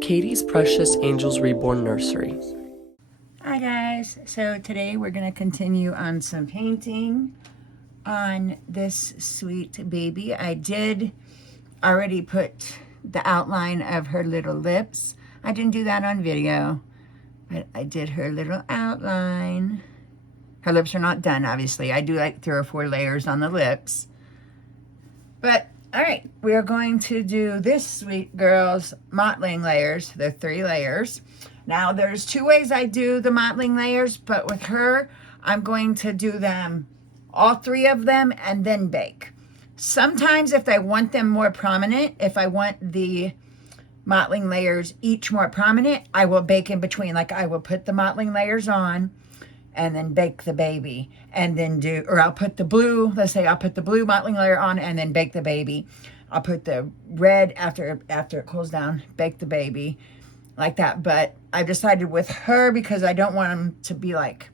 Katie's Precious Angels Reborn Nursery. Hi guys, so today we're going to continue on some painting on this sweet baby. I did already put the outline of her little lips. I didn't do that on video, but I did her little outline. Her lips are not done, obviously. I do like 3 or 4 layers on the lips. But, all right, we are going to do this sweet girl's mottling layers. They're 3 layers. Now, there's 2 ways I do the mottling layers, but with her, I'm going to do them, all 3 of them, and then bake. Sometimes if I want them more prominent, if I want the mottling layers each more prominent, I will bake in between. Like I will put the mottling layers on and then bake the baby, and then do, or I'll put the blue, let's say I'll put the blue mottling layer on and then bake the baby. I'll put the red after it cools down, bake the baby, like that. But I've decided with her, because I don't want them to be like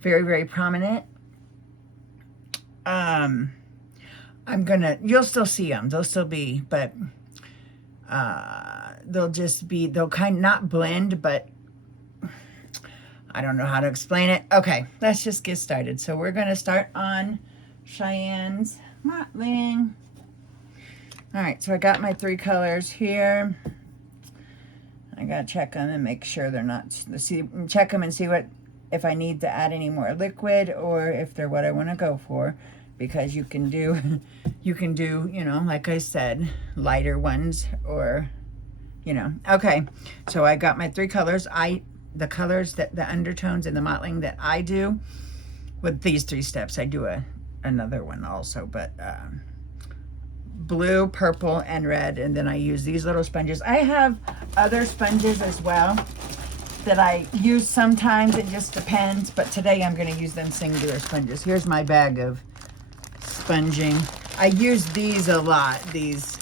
very, very prominent, I'm gonna, you'll still see them, they'll still be, but they'll just be, they'll kind of not blend, but I don't know how to explain it. Okay, let's just get started. So we're going to start on Cheyenne's mottling. All right, so I got my 3 colors here. I got to check them and make sure they're not, check them and see what, if I need to add any more liquid or if they're what I want to go for. Because you can do, you know, like I said, lighter ones or, you know. Okay, so I got my 3 colors. The colors, that the undertones and the mottling that I do with these 3 steps. I do another one also, but blue, purple, and red, and then I use these little sponges. I have other sponges as well that I use sometimes. It just depends, but today I'm going to use them singular sponges. Here's my bag of sponging. I use these a lot. These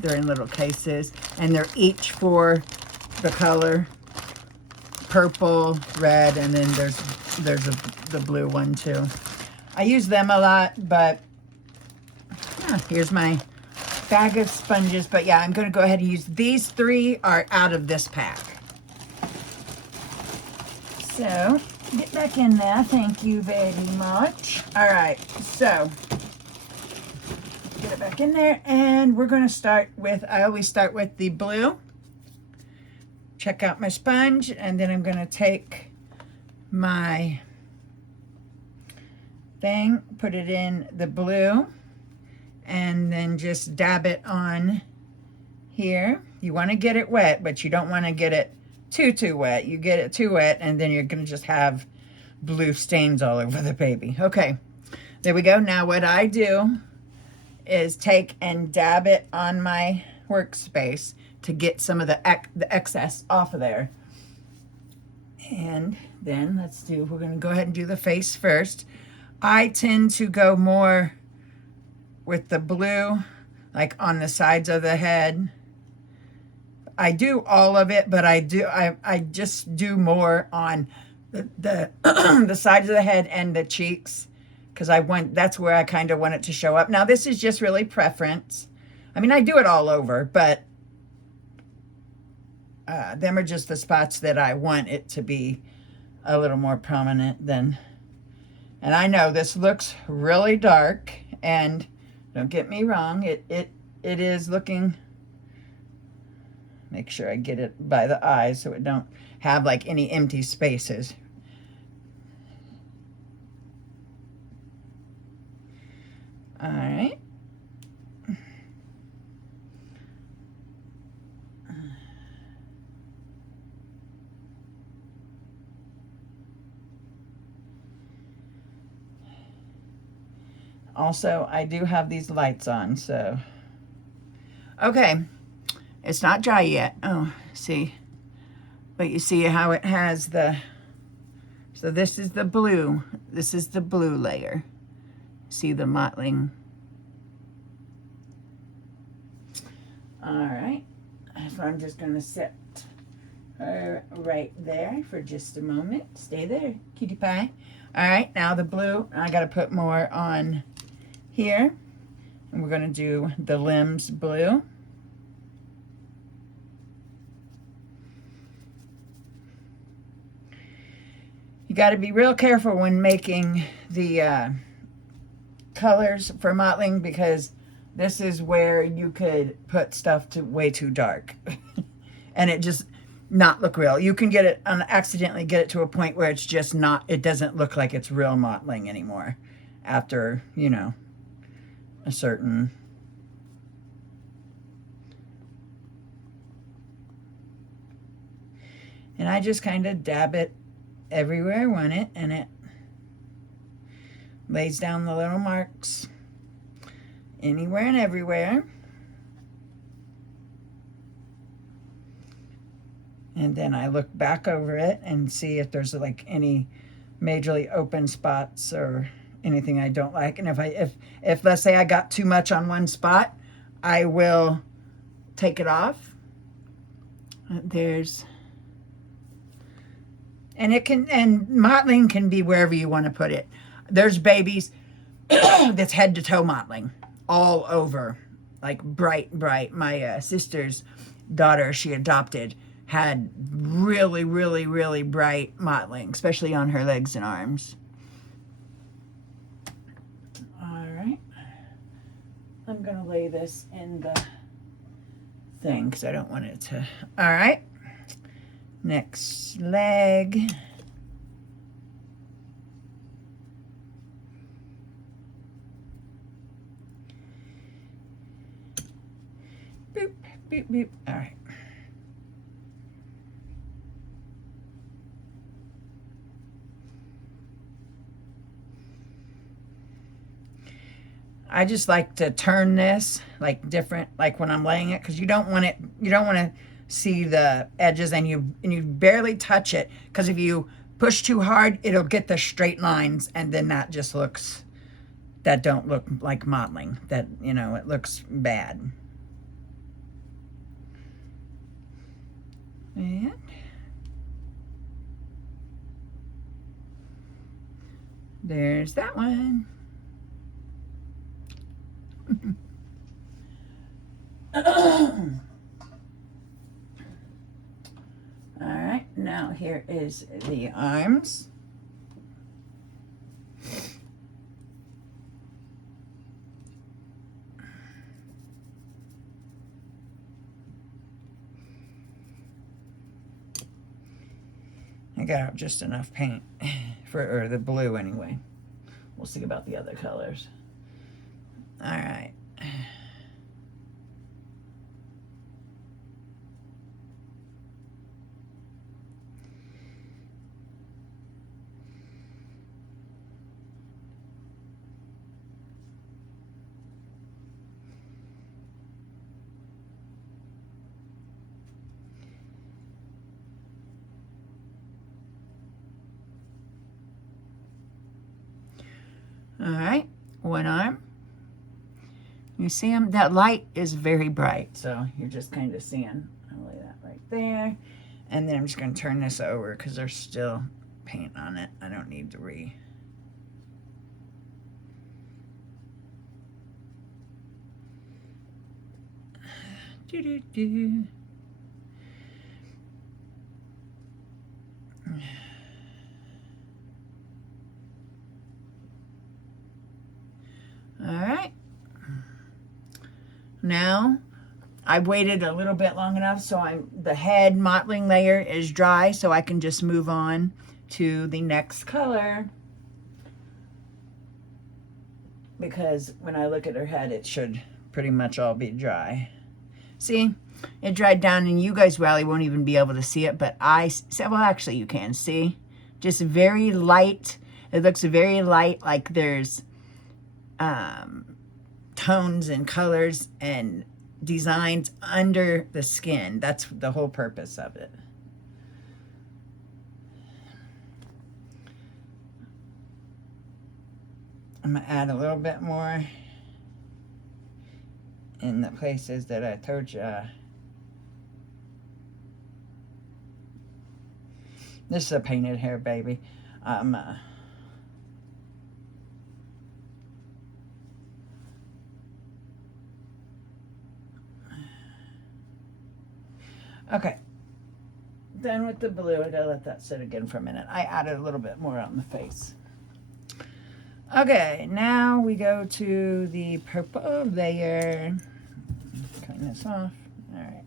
they're in little cases, and they're each for the color. Purple, red, and then there's the blue one too. I use them a lot, but yeah, here's my bag of sponges. But yeah, I'm going to go ahead and use these 3 are out of this pack. So get back in there. Thank you very much. All right, so get it back in there, and we're going to start with, I always start with the blue. Check out my sponge, and then I'm going to take my thing, put it in the blue, and then just dab it on here. You want to get it wet, but you don't want to get it too wet. You get it too wet, and then you're going to just have blue stains all over the baby. Okay, there we go. Now what I do is take and dab it on my workspace to get some of the excess off of there. And then we're going to go ahead and do the face first. I tend to go more with the blue, like on the sides of the head. I do all of it, but I just do more on the the sides of the head and the cheeks, because that's where I kind of want it to show up. Now this is just really preference. I mean, I do it all over, but them are just the spots that I want it to be a little more prominent than. And I know this looks really dark, and don't get me wrong, it is looking. Make sure I get it by the eyes so it don't have like any empty spaces. All right. Also, I do have these lights on, so. Okay, it's not dry yet. Oh, see. But you see how it has so this is the blue. This is the blue layer. See the mottling. All right, so I'm just gonna set her right there for just a moment. Stay there, cutie pie. All right, now the blue, I gotta put more on here. And we're gonna do the limbs blue. got to be real careful when making the colors for mottling, because this is where you could put stuff to way too dark and it just not look real. You can get it accidentally get it to a point where it's just not, it doesn't look like it's real mottling anymore after, you know, a certain. And I just kind of dab it everywhere I want it, and it lays down the little marks anywhere and everywhere. And then I look back over it and see if there's like any majorly open spots or anything I don't like. And if let's say I got too much on one spot, I will take it off. There's, and it can, and mottling can be wherever you want to put it. There's babies that's head to toe mottling all over, like bright. My sister's daughter, she adopted, had really, really, really bright mottling, especially on her legs and arms. All right. I'm going to lay this in the thing because I don't want it to. All right. Next leg. Boop, boop, boop. All right. I just like to turn this like different, like when I'm laying it, because you don't want to see the edges, and you barely touch it, because if you push too hard, it'll get the straight lines, and then that just looks, that don't look like mottling. That, you know, it looks bad. And there's that one. All right, now here is the arms. I got out just enough paint for, or the blue anyway. We'll see about the other colors. All right. All right, one arm. You see them? That light is very bright, so you're just kind of seeing. I'll lay that right there. And then I'm just going to turn this over because there's still paint on it. I don't need to do. All right. Now, I waited a little bit long enough so the head mottling layer is dry, so I can just move on to the next color. Because when I look at her head, it should pretty much all be dry. See, it dried down, and you guys probably won't even be able to see it, but I said, well, actually you can see. Just very light. It looks very light, like there's tones and colors and designs under the skin. That's the whole purpose of it. I'm gonna add a little bit more in the places that I told you. This is a painted hair, baby. Okay, done with the blue. I gotta let that sit again for a minute. I added a little bit more on the face. Okay, now we go to the purple layer. Cutting this off. All right.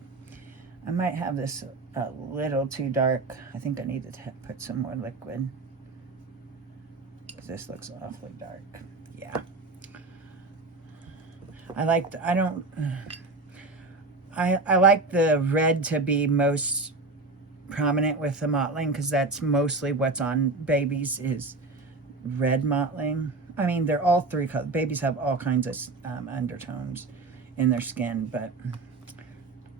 I might have this a little too dark. I think I need to put some more liquid. Because this looks awfully dark. Yeah. I like the red to be most prominent with the mottling, because that's mostly what's on babies is red mottling. I mean, they're all three colors. Babies have all kinds of undertones in their skin, but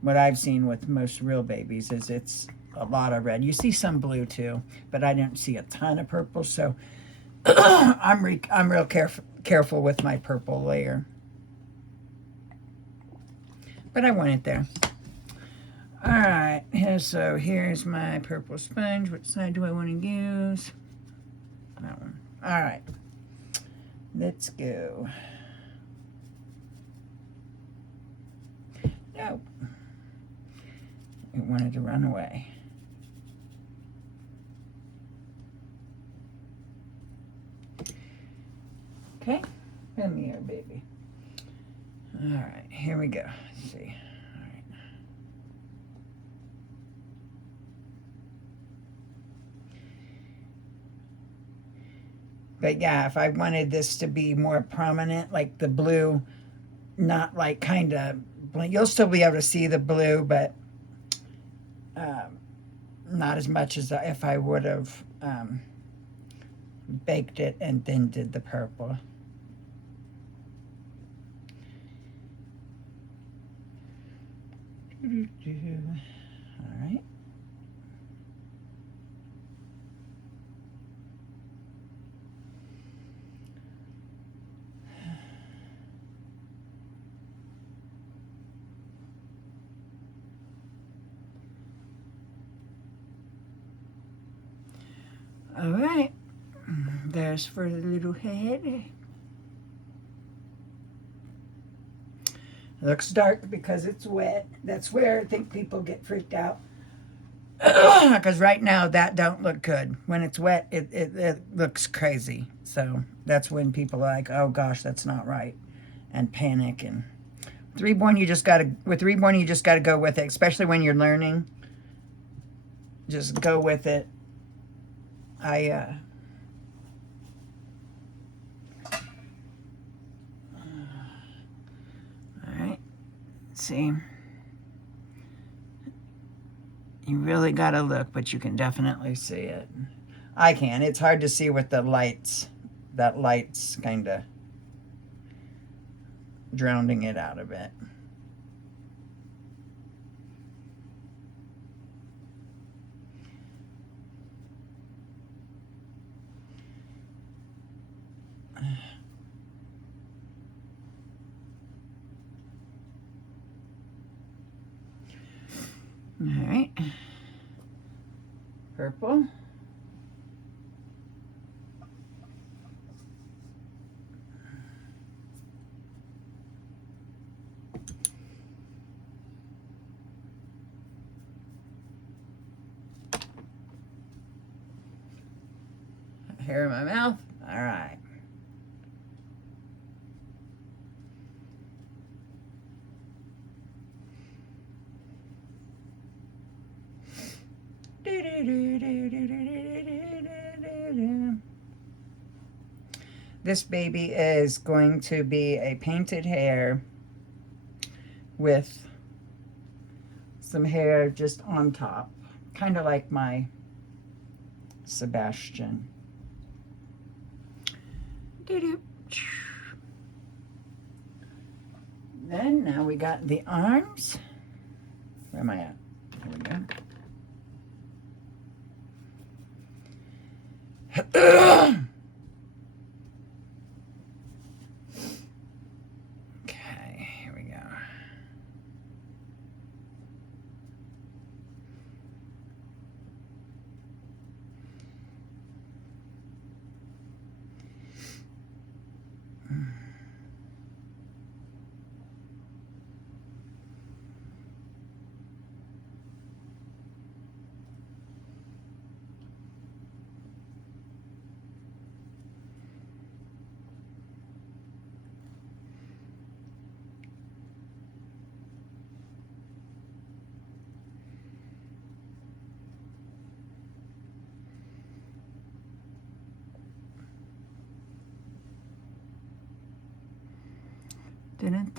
what I've seen with most real babies is it's a lot of red. You see some blue too, but I didn't see a ton of purple, so I'm real careful with my purple layer. But I want it there. All right, so here's my purple sponge. Which side do I want to use? That one. All right, let's go. No, it wanted to run away. Okay, come here, baby. All right, here we go. Let's see. All right. But yeah, if I wanted this to be more prominent, like the blue, not like kind of, you'll still be able to see the blue, but not as much as if I would have baked it and then did the purple. All right. All right. There's for the little head. It looks dark because it's wet. That's where I think people get freaked out. Because right now that don't look good. When it's wet, it looks crazy. So that's when people are like, oh gosh, that's not right, and panic. And with Reborn, you just gotta go with it, especially when you're learning. Just go with it. All right. Let's see. You really gotta look, but you can definitely see it. I can. It's hard to see with the lights. That light's kind of drowning it out a bit. All right. Purple. Hair in my mouth. All right. This baby is going to be a painted hair with some hair just on top, kind of like my Sebastian. Then now we got the arms. Where am I at? Here we go. Okay, here we go.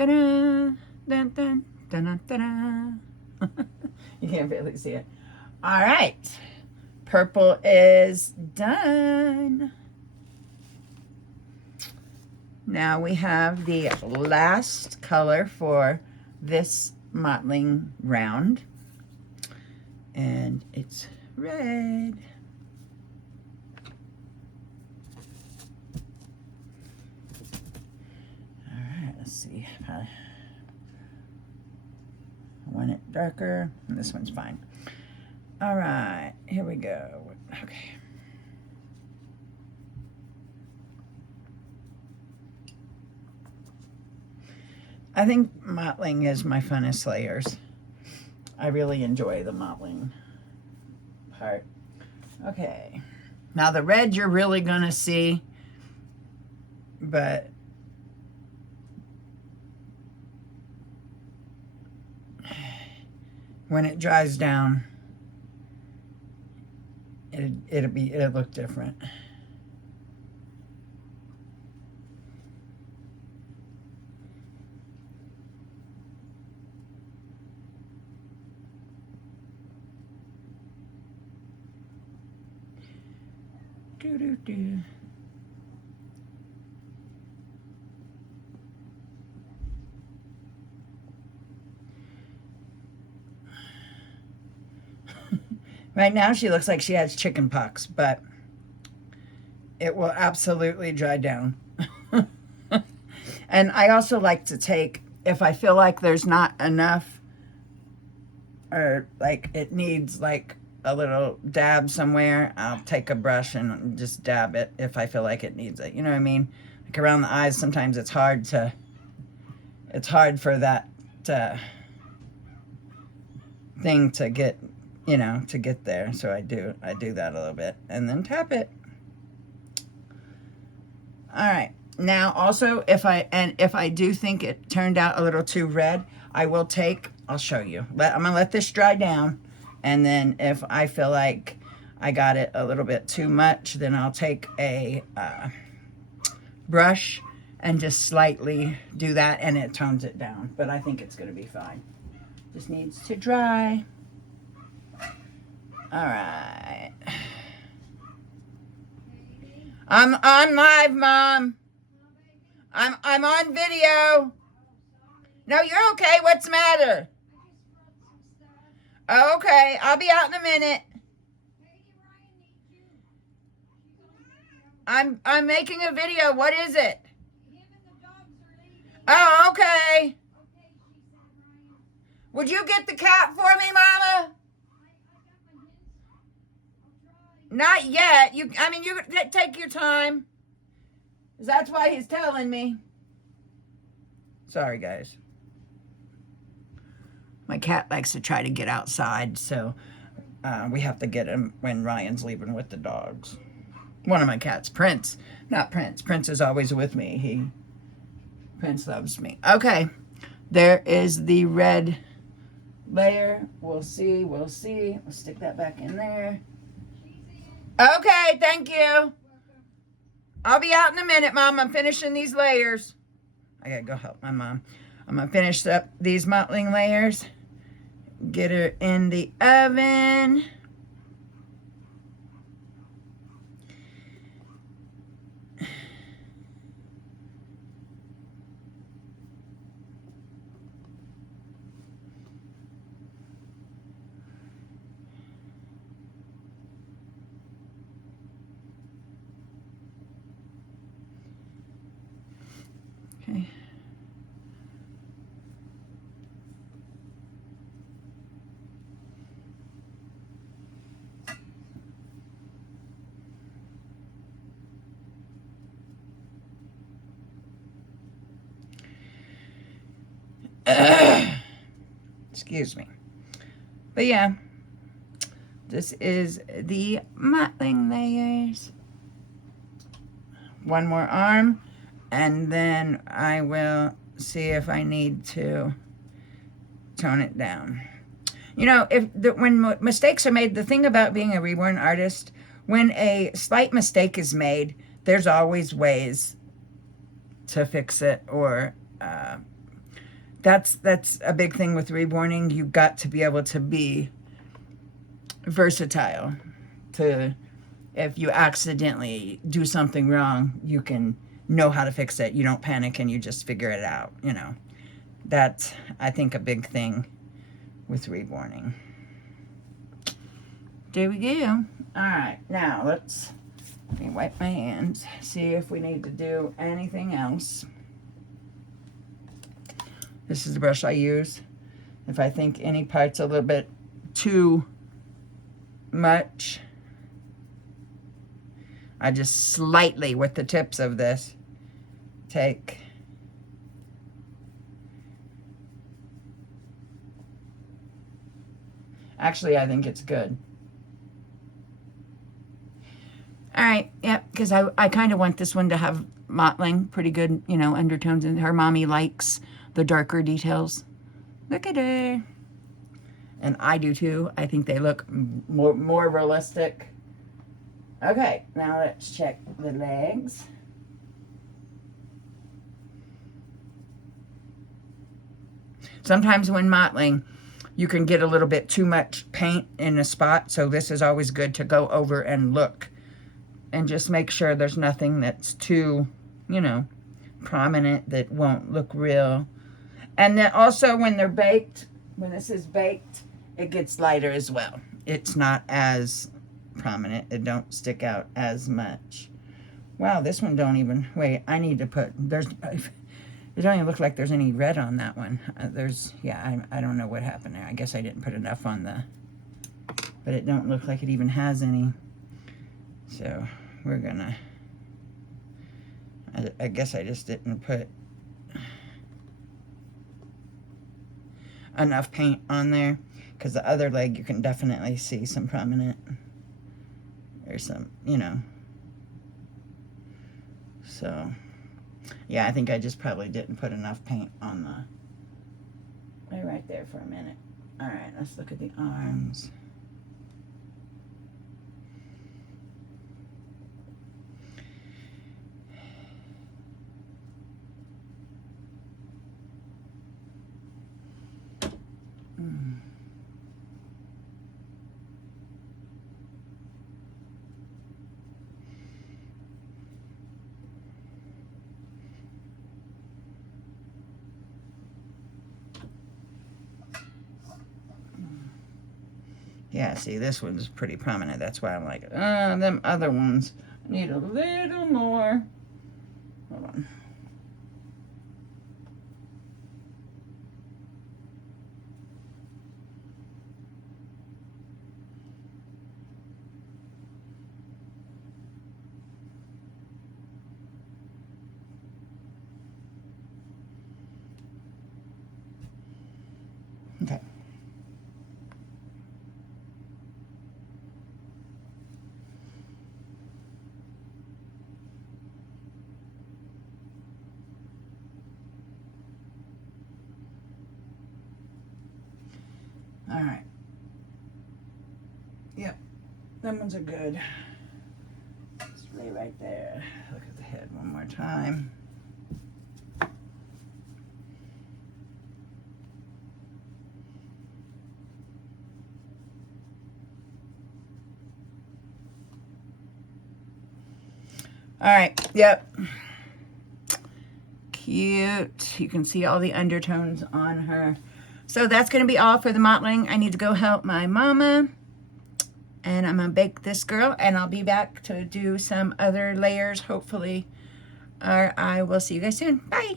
Ta-da, dun, dun, dun, dun, dun. You can't barely see it. All right. Purple is done. Now we have the last color for this mottling round. And it's red. All right, let's see. I want it darker, and this one's fine. All right, here we go. Okay. I think mottling is my funnest layers. I really enjoy the mottling part. Okay. Now the red you're really gonna see, but when it dries down, it'll look different. Do. Right now she looks like she has chicken pox, but it will absolutely dry down. And I also like to take, if I feel like there's not enough, or like it needs like a little dab somewhere, I'll take a brush and just dab it if I feel like it needs it. You know what I mean? Like around the eyes, sometimes it's hard for that thing to get, you know, to get there. So I do that a little bit and then tap it. All right. Now also, if I do think it turned out a little too red, I'll show you. I'm gonna let this dry down, and then if I feel like I got it a little bit too much, then I'll take a brush and just slightly do that, and it tones it down. But I think it's gonna be fine. Just needs to dry. All right. I'm on live, Mom. I'm on video. No, you're okay. What's the matter? Oh, okay, I'll be out in a minute. I'm making a video. What is it? Oh, okay. Would you get the cat for me, Mama? Not yet. You take your time. That's why he's telling me. Sorry, guys. My cat likes to try to get outside, so we have to get him when Ryan's leaving with the dogs. One of my cats, Prince. Not Prince. Prince is always with me. Prince loves me. Okay. There is the red layer. We'll see. We'll stick that back in there. Okay, thank you. I'll be out in a minute, Mom. I'm finishing these layers. I gotta go help my mom. I'm gonna finish up these mottling layers. Get her in the oven. Okay. Excuse me. But yeah, this is the mottling layers. One more arm, and then I will see if I need to tone it down. You know, when mistakes are made, the thing about being a reborn artist, when a slight mistake is made, there's always ways to fix it, or That's a big thing with reborning. You've got to be able to be versatile. To, if you accidentally do something wrong, you can know how to fix it. You don't panic and you just figure it out, you know. That's, I think, a big thing with reborning. There we go. All right, now let me wipe my hands, see if we need to do anything else. This is the brush I use. If I think any part's a little bit too much, I just slightly, with the tips of this, take actually, I think it's good. All right, yep, because I kind of want this one to have mottling, pretty good, you know, undertones, and her mommy likes the darker details. Look at her. And I do too. I think they look more realistic. Okay, now let's check the legs. Sometimes when mottling, you can get a little bit too much paint in a spot, so this is always good to go over and look and just make sure there's nothing that's too, you know, prominent that won't look real. And then also when they're baked, when this is baked, it gets lighter as well. It's not as prominent. It don't stick out as much. Wow, this one don't even, wait, I need to put, there's, it don't even look like there's any red on that one. There's, yeah, I don't know what happened there. I guess I didn't put enough on the, but it don't look like it even has any. So we're gonna, I guess I just didn't put enough paint on there, because the other leg you can definitely see some prominent, or some, you know. So yeah, I think I just probably didn't put enough paint on the, right there for a minute. All right, let's look at the arms. Yeah, see, this one's pretty prominent. That's why I'm like, them other ones need a little more. Hold on. Okay. All right. Yep, them ones are good. Just lay right there. Look at the head one more time. All right, yep. Cute. You can see all the undertones on her. So that's going to be all for the mottling. I need to go help my mama. And I'm going to bake this girl. And I'll be back to do some other layers, hopefully. Or I will see you guys soon. Bye.